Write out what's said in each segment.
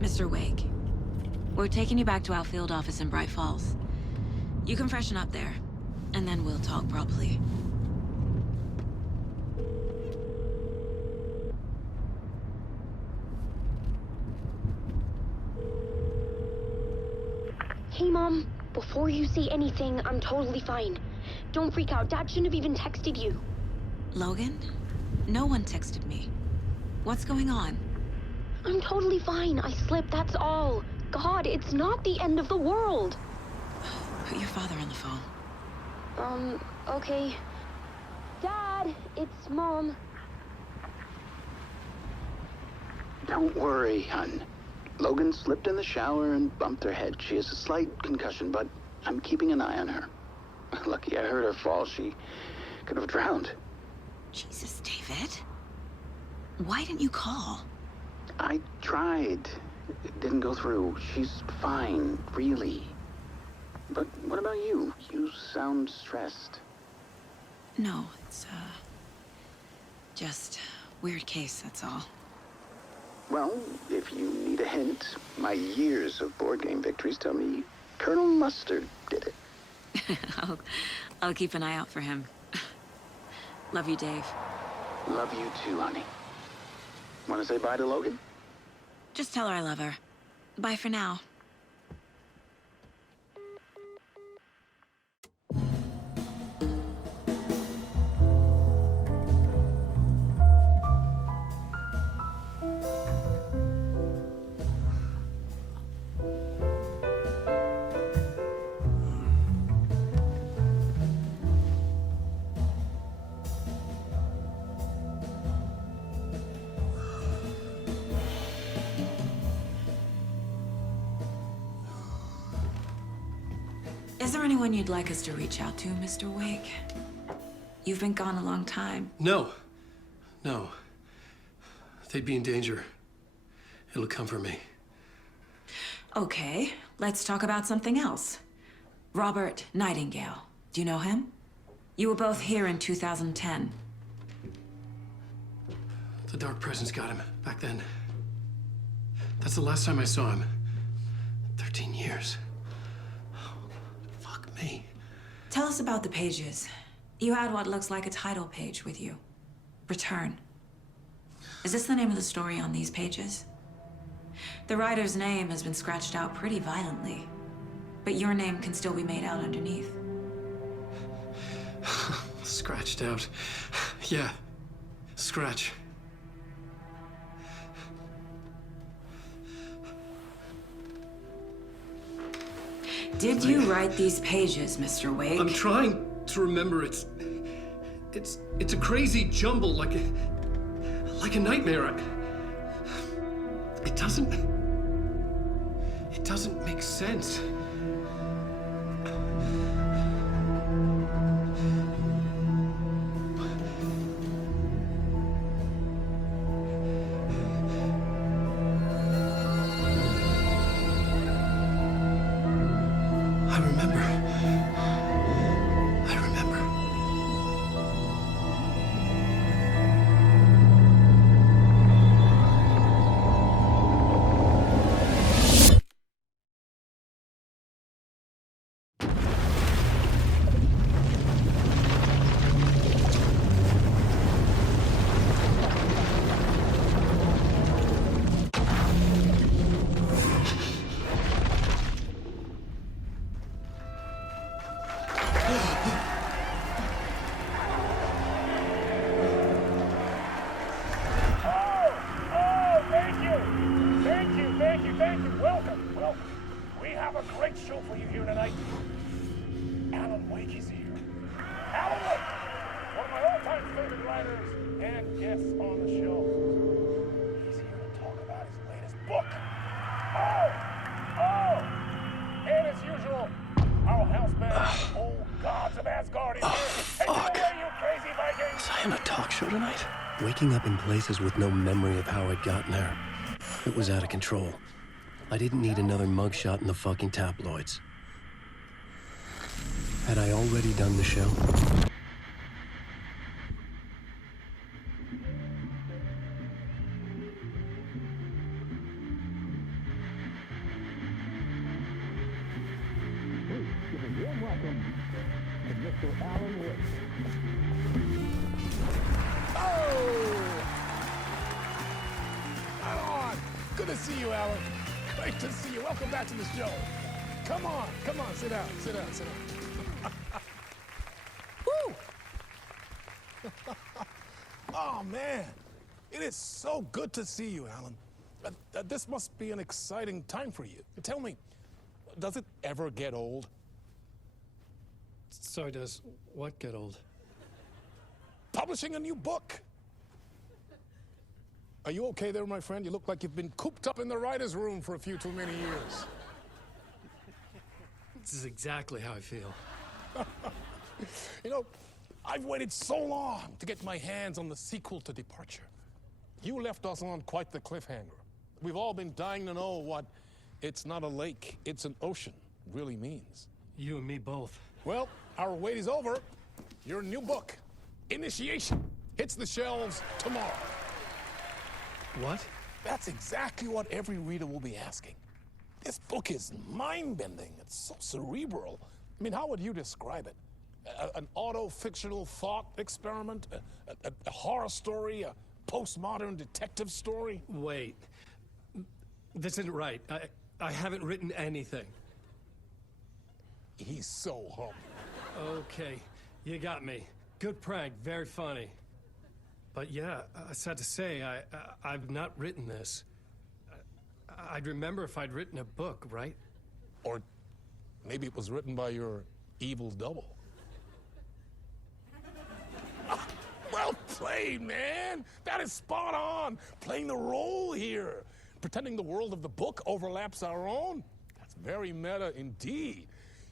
Mr. Wake, we're taking you back to our field office in Bright Falls. You can freshen up there, and then we'll talk properly. Hey, Mom. Before you say anything, I'm totally fine. Don't freak out. Dad shouldn't have even texted you. Logan? No one texted me. What's going on? I'm totally fine. I slipped, that's all. God, it's not the end of the world. Put your father on the phone. Okay. Dad, it's Mom. Don't worry, hon. Logan slipped in the shower and bumped her head. She has a slight concussion, but I'm keeping an eye on her. Lucky I heard her fall. She could have drowned. Jesus, David. Why didn't you call? I tried. It didn't go through. She's fine, really. But what about you? You sound stressed. No, it's, just weird case, that's all. Well, if you need a hint, my years of board game victories tell me Colonel Mustard did it. I'll keep an eye out for him. Love you, Dave. Love you too, honey. Want to say bye to Logan? Just tell her I love her. Bye for now. Is there anyone you'd like us to reach out to, Mr. Wake? You've been gone a long time. No. They'd be in danger. It'll come for me. Okay, let's talk about something else. Robert Nightingale. Do you know him? You were both here in 2010. The Dark Presence got him back then. That's the last time I saw him. 13 years. Fuck me. Tell us about the pages. You had what looks like a title page with you. Return. Is this the name of the story on these pages? The writer's name has been scratched out pretty violently, but your name can still be made out underneath. Scratched out. Yeah. Scratch. Did you write these pages, Mr. Wake? I'm trying to remember. It's a crazy jumble, like a nightmare. It doesn't make sense. I remember. Welcome. We have a great show for you here tonight. Alan Wake is here. Alan Wake, one of my all-time favorite writers and guests on the show. He's here to talk about his latest book. And as usual, our house band, old gods of Asgard, is here. Take it away, you crazy Vikings! Was I on a talk show tonight? Waking up in places with no memory of how I'd gotten there. It was out of control. I didn't need another mugshot in the fucking tabloids. Had I already done the show? Warm welcome to Mr. Alan Wake. Oh! Right on! Good to see you, Alan. Great to see you. Welcome back to the show. Come on, sit down, sit down, sit down. Woo! Oh, man. It is so good to see you, Alan. This must be an exciting time for you. Tell me, does it ever get old? Sorry, does what get old? Publishing a new book. Are you okay there, my friend? You look like you've been cooped up in the writer's room for a few too many years. This is exactly how I feel. You know, I've waited so long to get my hands on the sequel to Departure. You left us on quite the cliffhanger. We've all been dying to know what "it's not a lake, it's an ocean" really means. You and me both. Well, our wait is over. Your new book, Initiation, hits the shelves tomorrow. What? That's exactly what every reader will be asking. This book is mind-bending. It's so cerebral. I mean, how would you describe it? An auto-fictional thought experiment? A horror story? A postmodern detective story? Wait. This isn't right. I haven't written anything. He's so humble. Okay, you got me. Good prank, very funny. But yeah, sad to say, I've not written this. I'd remember if I'd written a book, right? Or maybe it was written by your evil double. Well played, man. That is spot on. Playing the role here. Pretending the world of the book overlaps our own. That's very meta indeed.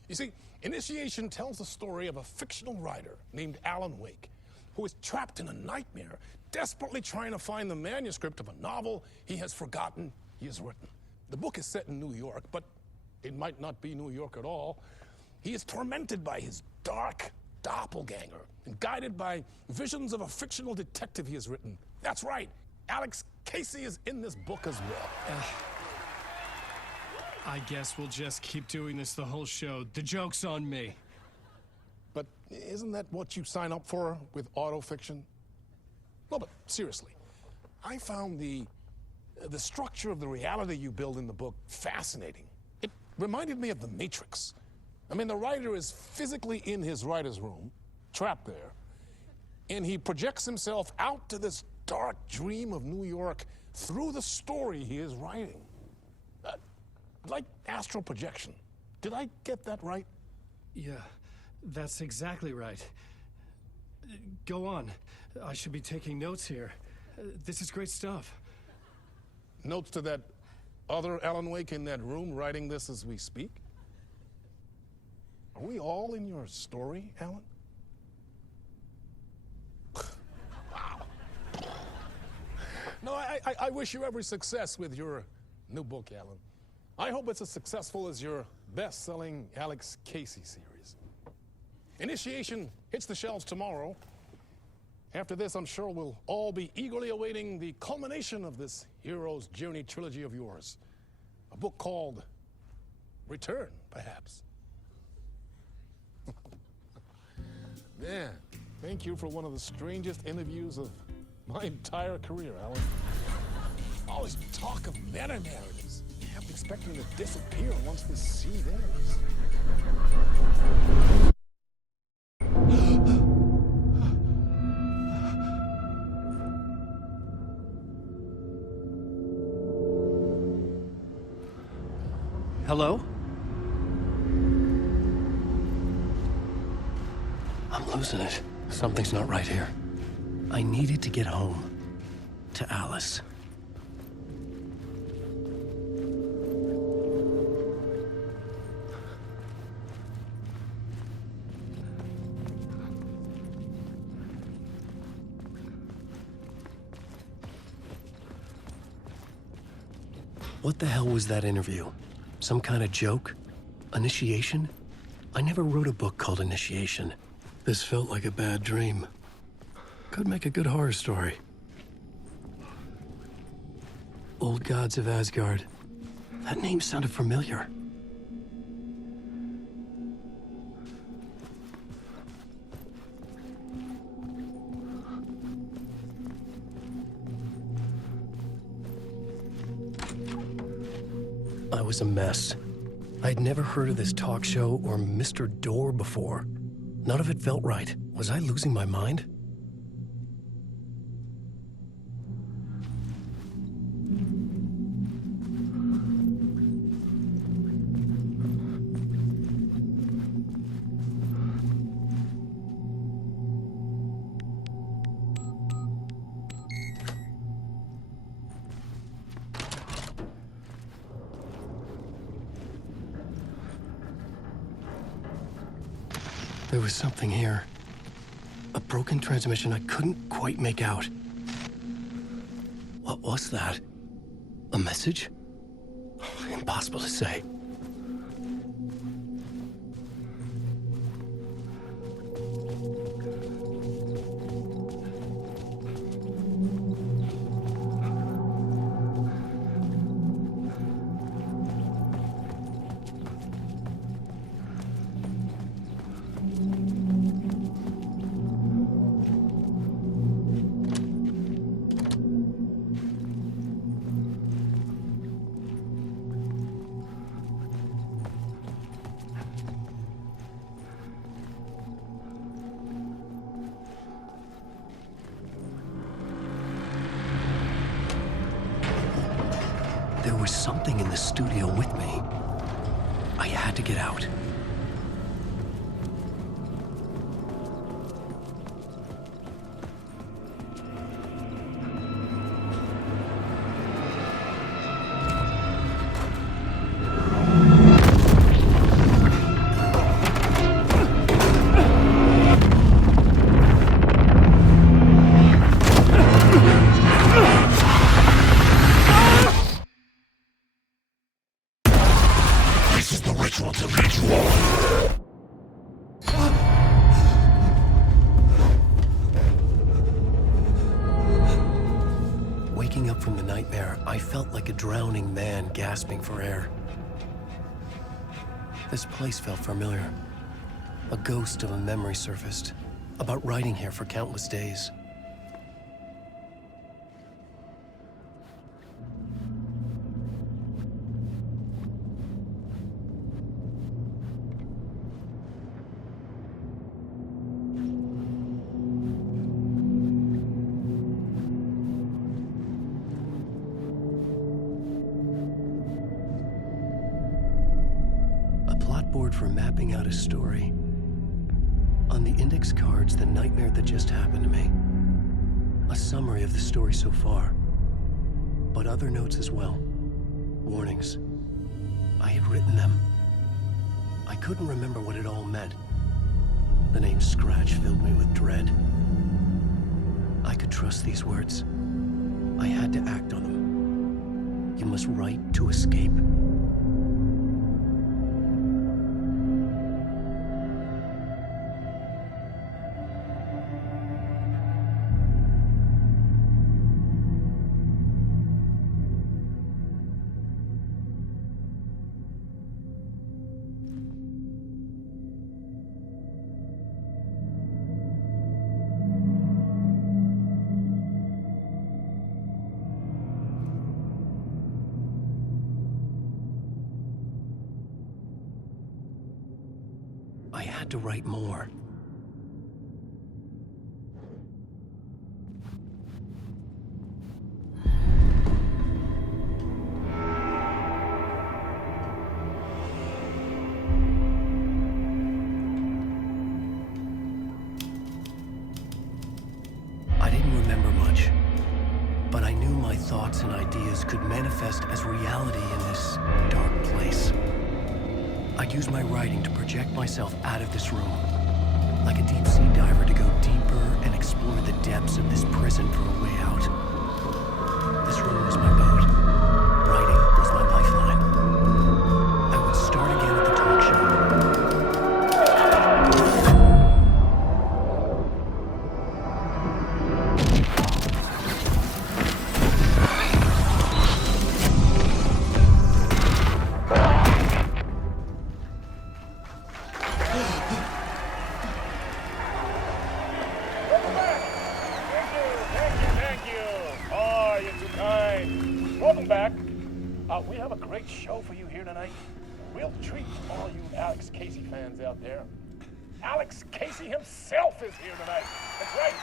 You see, Initiation tells the story of a fictional writer named Alan Wake, who is trapped in a nightmare, desperately trying to find the manuscript of a novel he has forgotten he has written. The book is set in New York, but it might not be New York at all. He is tormented by his dark doppelganger and guided by visions of a fictional detective he has written. That's right, Alex Casey is in this book as well. I guess we'll just keep doing this the whole show. The joke's on me. But isn't that what you sign up for with autofiction? No, but seriously, I found the structure of the reality you build in the book fascinating. It reminded me of The Matrix. I mean, the writer is physically in his writer's room, trapped there, and he projects himself out to this dark dream of New York through the story he is writing. Like astral projection. Did I get that right? Yeah, that's exactly right. Go on. I should be taking notes here. This is great stuff. Notes to that other Alan Wake in that room writing this as we speak? Are we all in your story, Alan? Wow. No, I wish you every success with your new book, Alan. I hope it's as successful as your best-selling Alex Casey series. Initiation hits the shelves tomorrow. After this, I'm sure we'll all be eagerly awaiting the culmination of this hero's journey trilogy of yours. A book called Return, perhaps. Man, thank you for one of the strangest interviews of my entire career, Alan. All this talk of meta-narratives. I'm expecting to disappear once this seed ends. Hello? I'm losing it. Something's not right here. I needed to get home. To Alice. What the hell was that interview? Some kind of joke? Initiation? I never wrote a book called Initiation. This felt like a bad dream. Could make a good horror story. Old Gods of Asgard. That name sounded familiar. I was a mess. I'd never heard of this talk show or Mr. Door before. None of it felt right. Was I losing my mind? There was something here. A broken transmission I couldn't quite make out. What was that? A message? Impossible to say. There was something in the studio with me. I had to get out. Waking up from the nightmare, I felt like a drowning man gasping for air. This place felt familiar. A ghost of a memory surfaced, about riding here for countless days. Board for mapping out a story. On the index cards, the nightmare that just happened to me. A summary of the story so far, but other notes as well. Warnings. I had written them. I couldn't remember what it all meant. The name Scratch filled me with dread. I could trust these words. I had to act on them. You must write to escape. I had to write more. I didn't remember much, but I knew my thoughts and ideas could manifest as reality in this dark place. I'd use my writing to project myself out of this room, like a deep-sea diver to go deeper and explore the depths of this prison for a way out. This room was my boat. Writing was my lifeline. I would start again at the talk show. Welcome back. We have a great show for you here tonight. A real treat for all you Alex Casey fans out there. Alex Casey himself is here tonight. That's right.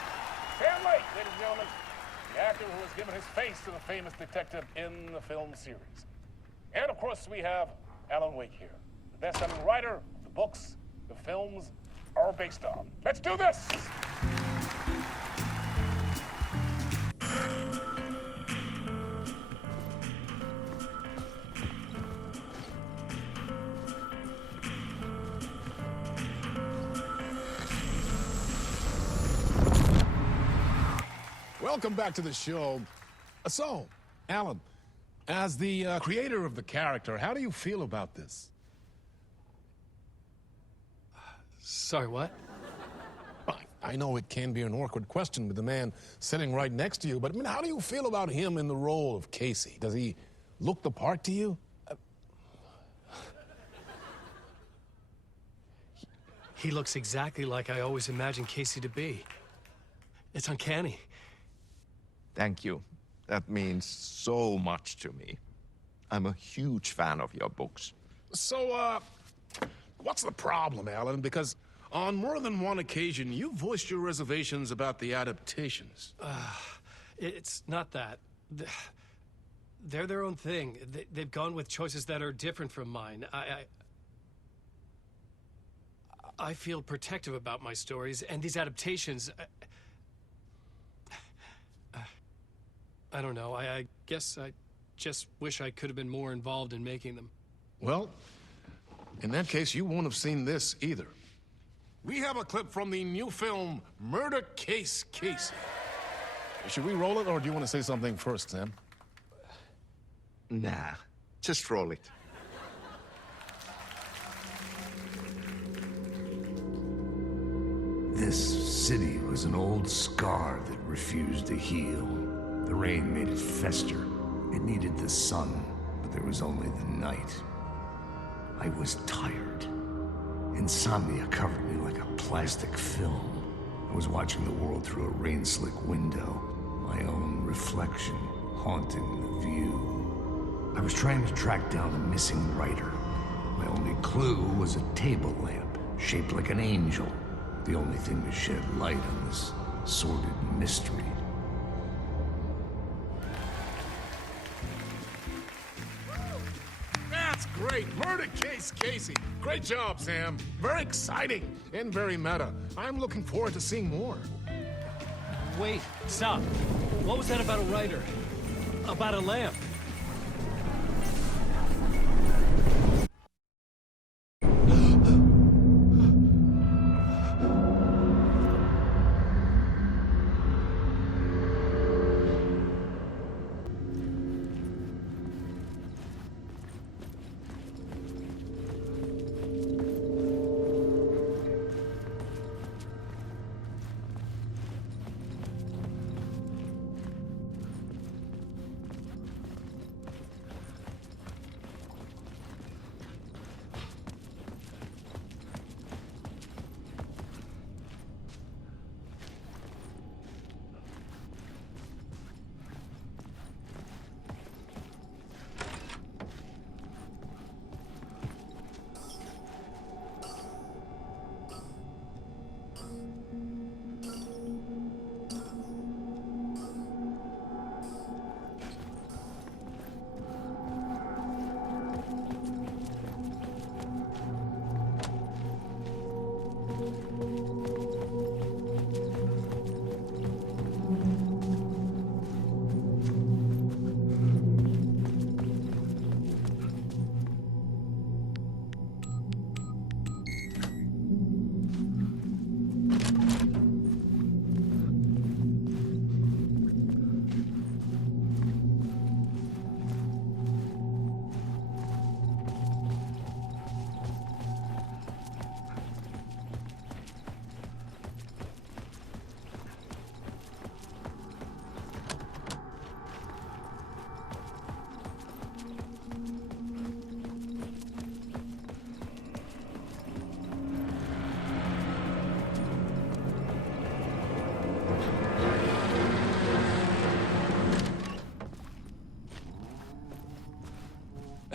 Sam Lake, ladies and gentlemen. The actor who has given his face to the famous detective in the film series. And of course, we have Alan Wake here, the best-selling writer, the books, the films are based on. Let's do this! Welcome back to the show. So, Alan, as the creator of the character, how do you feel about this? Sorry, what? I know it can be an awkward question with the man sitting right next to you, but I mean, how do you feel about him in the role of Casey? Does he look the part to you? He looks exactly like I always imagined Casey to be. It's uncanny. Thank you. That means so much to me. I'm a huge fan of your books. So, what's the problem, Alan? Because on more than one occasion, you voiced your reservations about the adaptations. It's not that. They're their own thing. They've gone with choices that are different from mine. I feel protective about my stories, and these adaptations... I don't know. I guess I just wish I could have been more involved in making them. Well, in that case, you won't have seen this either. We have a clip from the new film, Murder Case Casey. Should we roll it, or do you want to say something first, Sam? Nah, just roll it. This city was an old scar that refused to heal. The rain made it fester. It needed the sun, but there was only the night. I was tired. Insomnia covered me like a plastic film. I was watching the world through a rain-slick window, my own reflection haunting the view. I was trying to track down a missing writer. My only clue was a table lamp, shaped like an angel. The only thing to shed light on this sordid mystery. That's great! Murder Case Casey! Great job, Sam. Very exciting and very meta. I'm looking forward to seeing more. Wait, stop. What was that about a writer? About a lamp?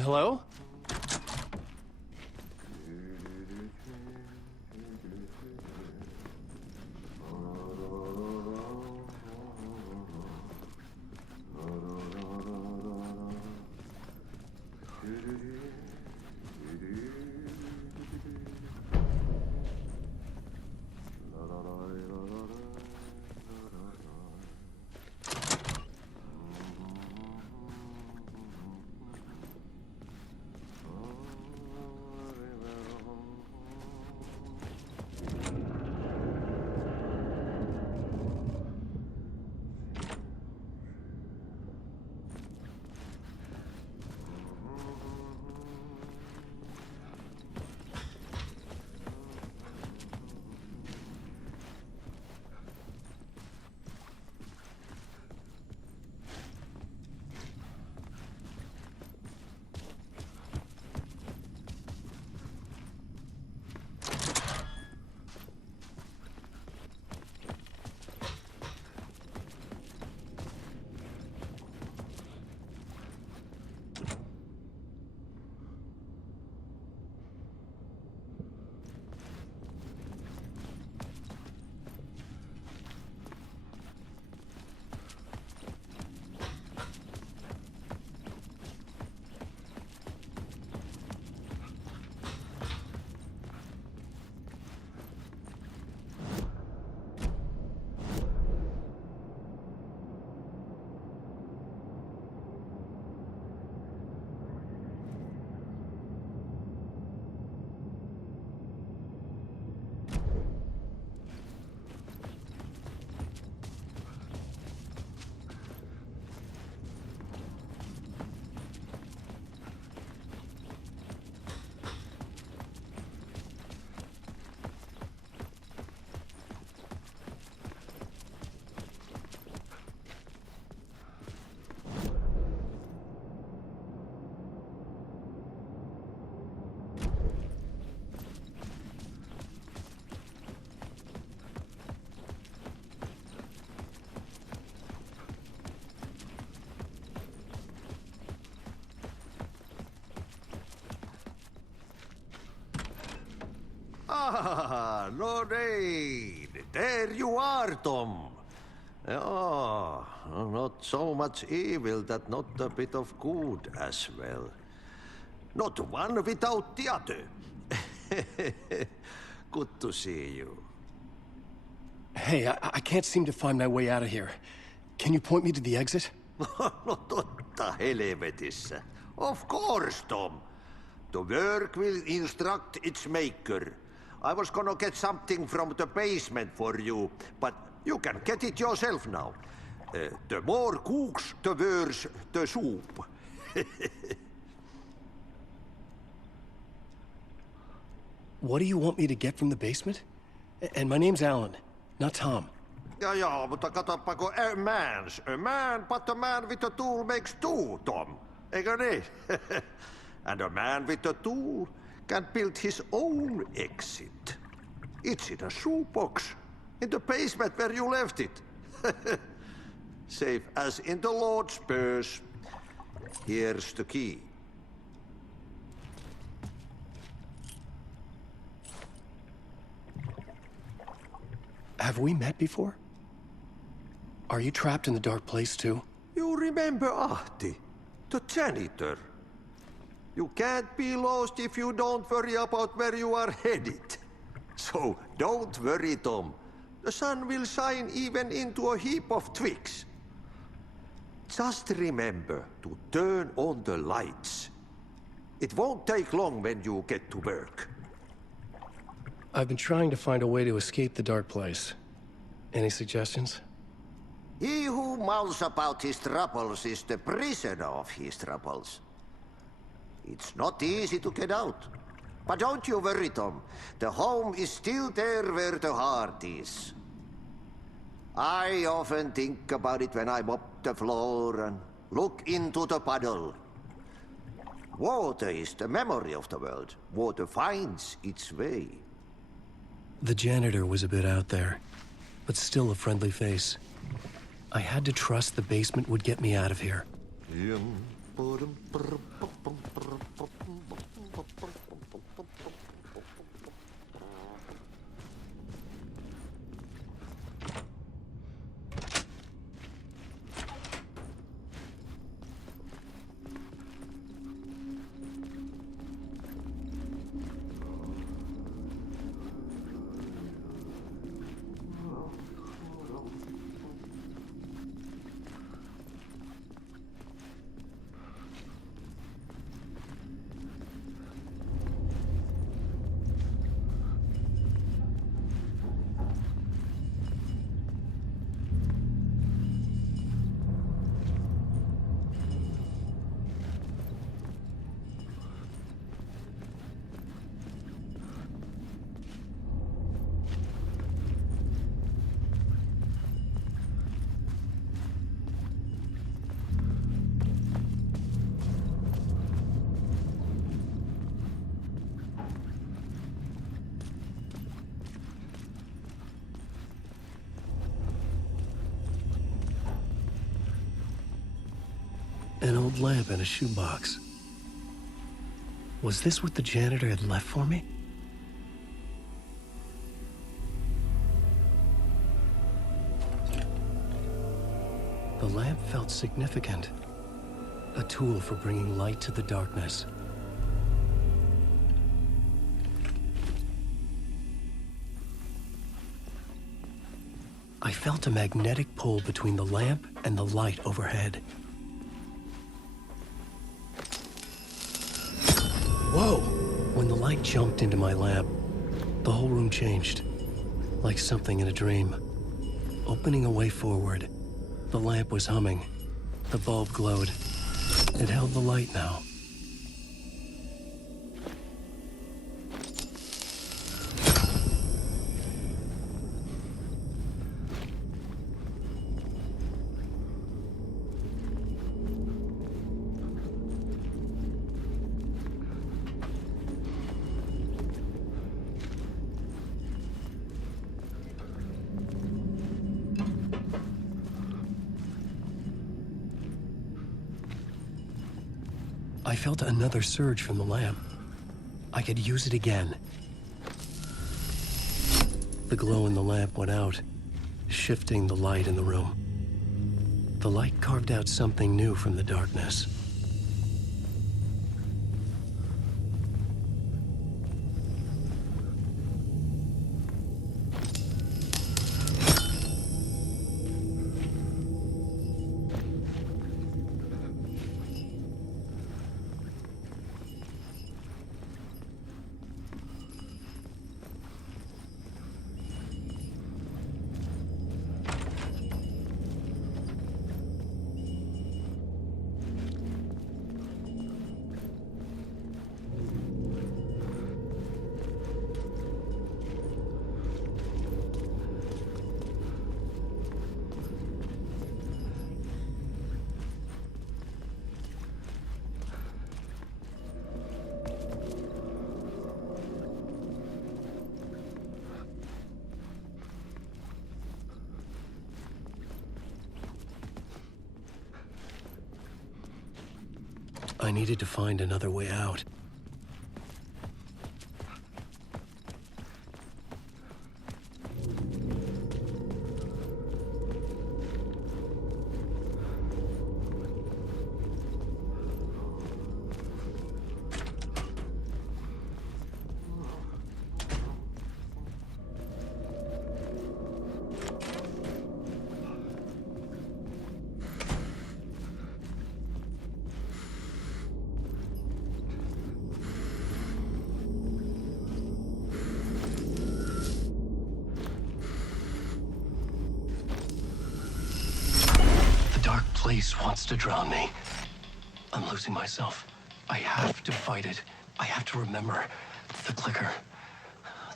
Hello? Ah, no need. There you are, Tom. Oh, not so much evil that not a bit of good as well. Not one without the other. Good to see you. Hey, I can't seem to find my way out of here. Can you point me to the exit? No totta helvetissä. Of course, Tom. The work will instruct its maker. I was gonna get something from the basement for you, but you can get it yourself now. The more cooks, the worse the soup. What do you want me to get from the basement? And my name's Alan, not Tom. Ja, mutta katsopako a man, but a man with a tool makes two, Tom. Eikö niin? And a man with a tool can build his own exit. It's in a shoebox, in the basement where you left it. Safe as in the Lord's purse. Here's the key. Have we met before? Are you trapped in the dark place too? You remember Ahti, the janitor. You can't be lost if you don't worry about where you are headed. So don't worry, Tom. The sun will shine even into a heap of twigs. Just remember to turn on the lights. It won't take long when you get to work. I've been trying to find a way to escape the dark place. Any suggestions? He who mouths about his troubles is the prisoner of his troubles. It's not easy to get out. But don't you worry, Tom. The home is still there where the heart is. I often think about it when I mop the floor and look into the puddle. Water is the memory of the world. Water finds its way. The janitor was a bit out there, but still a friendly face. I had to trust the basement would get me out of here. An old lamp in a shoebox. Was this what the janitor had left for me? The lamp felt significant. A tool for bringing light to the darkness. I felt a magnetic pull between the lamp and the light overhead. Whoa! When the light jumped into my lamp, the whole room changed, like something in a dream. Opening a way forward, the lamp was humming. The bulb glowed. It held the light now. I felt another surge from the lamp. I could use it again. The glow in the lamp went out, shifting the light in the room. The light carved out something new from the darkness. I needed to find another way out. Place wants to drown me. I'm losing myself. I have to fight it. I have to remember the clicker,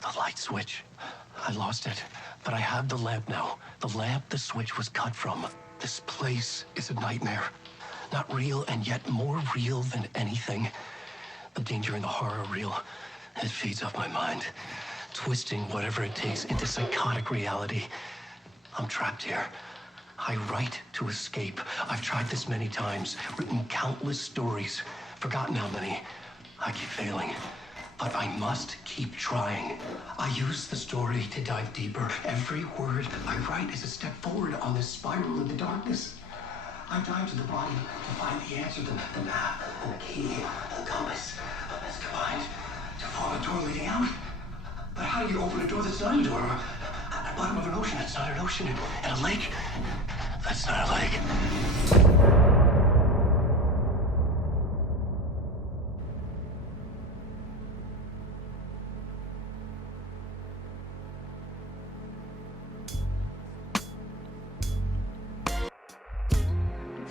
the light switch. I lost it, but I have the lamp now. The lamp the switch was cut from. This place is a nightmare. Not real, and yet more real than anything. The danger and the horror are real. It feeds off my mind, twisting whatever it takes into psychotic reality. I'm trapped here. I write to escape. I've tried this many times, written countless stories, forgotten how many. I keep failing, but I must keep trying. I use the story to dive deeper. Every word I write is a step forward on this spiral in the darkness. I dive to the bottom to find the answer, the map, and the key, the compass. It's combined to form a door leading out. But how do you open a door that's not a door? At the bottom of an ocean, that's not an ocean. And a lake, that's not a lake.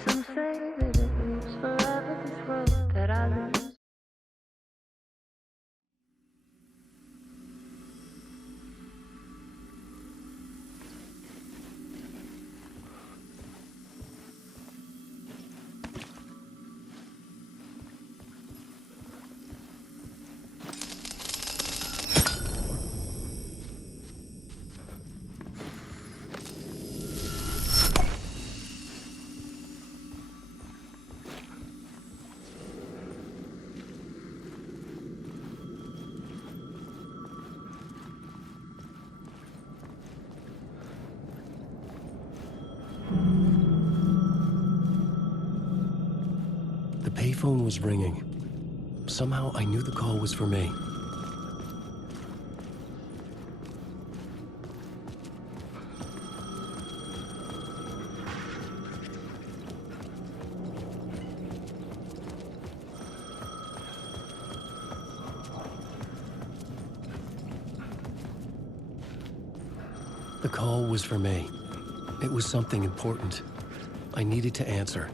Some say that it was forever this road that I lose. phone was ringing. Somehow I knew the call was for me. The call was for me. It was something important. I needed to answer.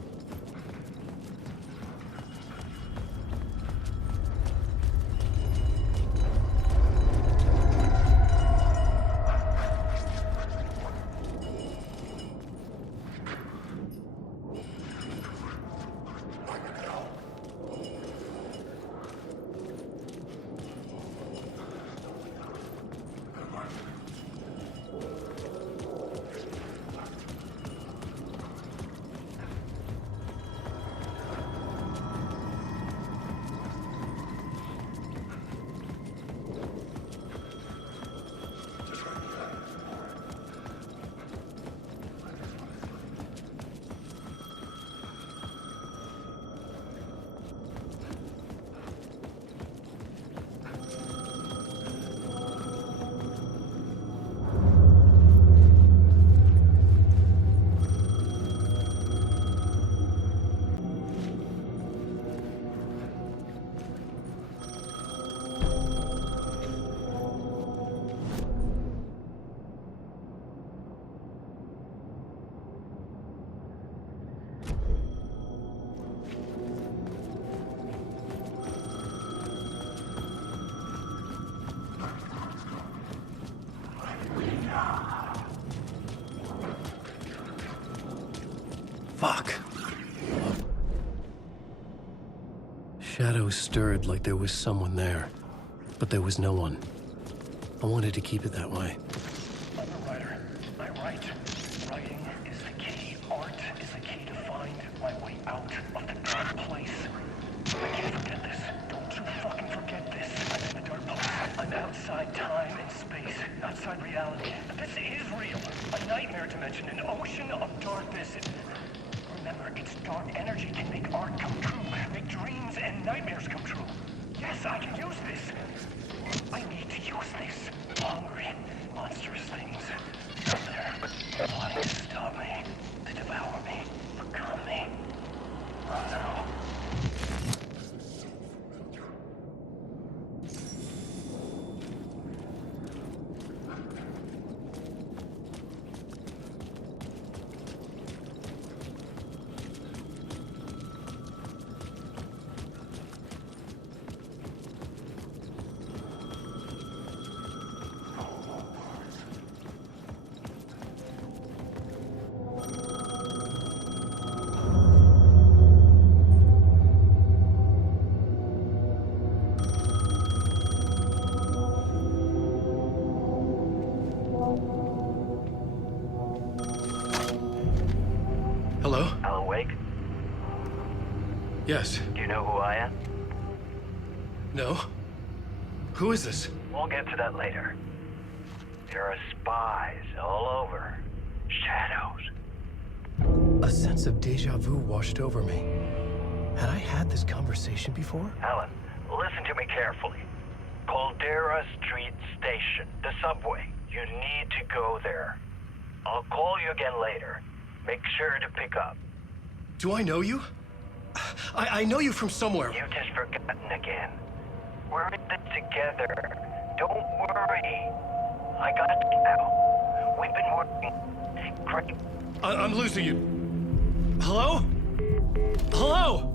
Fuck. Shadows stirred like there was someone there, but there was no one. I wanted to keep it that way. I'm a writer. I write. Writing is the key. Art is the key to find my way out of the dark place. I can't forget this. Don't you fucking forget this. I'm in the dark place. I'm outside time and space. Outside reality. This is real. A nightmare dimension. An ocean of darkness. Remember, its dark energy can make art come true. Make dreams and nightmares come true. Yes, I can use this. I need to use this. Hungry, monstrous things out there, plotting to stop me, to devour me, become me. Oh no. Hello? Alan Wake? Yes. Do you know who I am? No? Who is this? We'll get to that later. There are spies all over. Shadows. A sense of deja vu washed over me. Had I had this conversation before? Alan, listen to me carefully. Caldera Street Station, the subway. You need to go there. I'll call you again later. Make sure to pick up. Do I know you? I know you from somewhere. You've just forgotten again. We're in this together. Don't worry. I got you now. We've been working great. I'm losing you. Hello? Hello?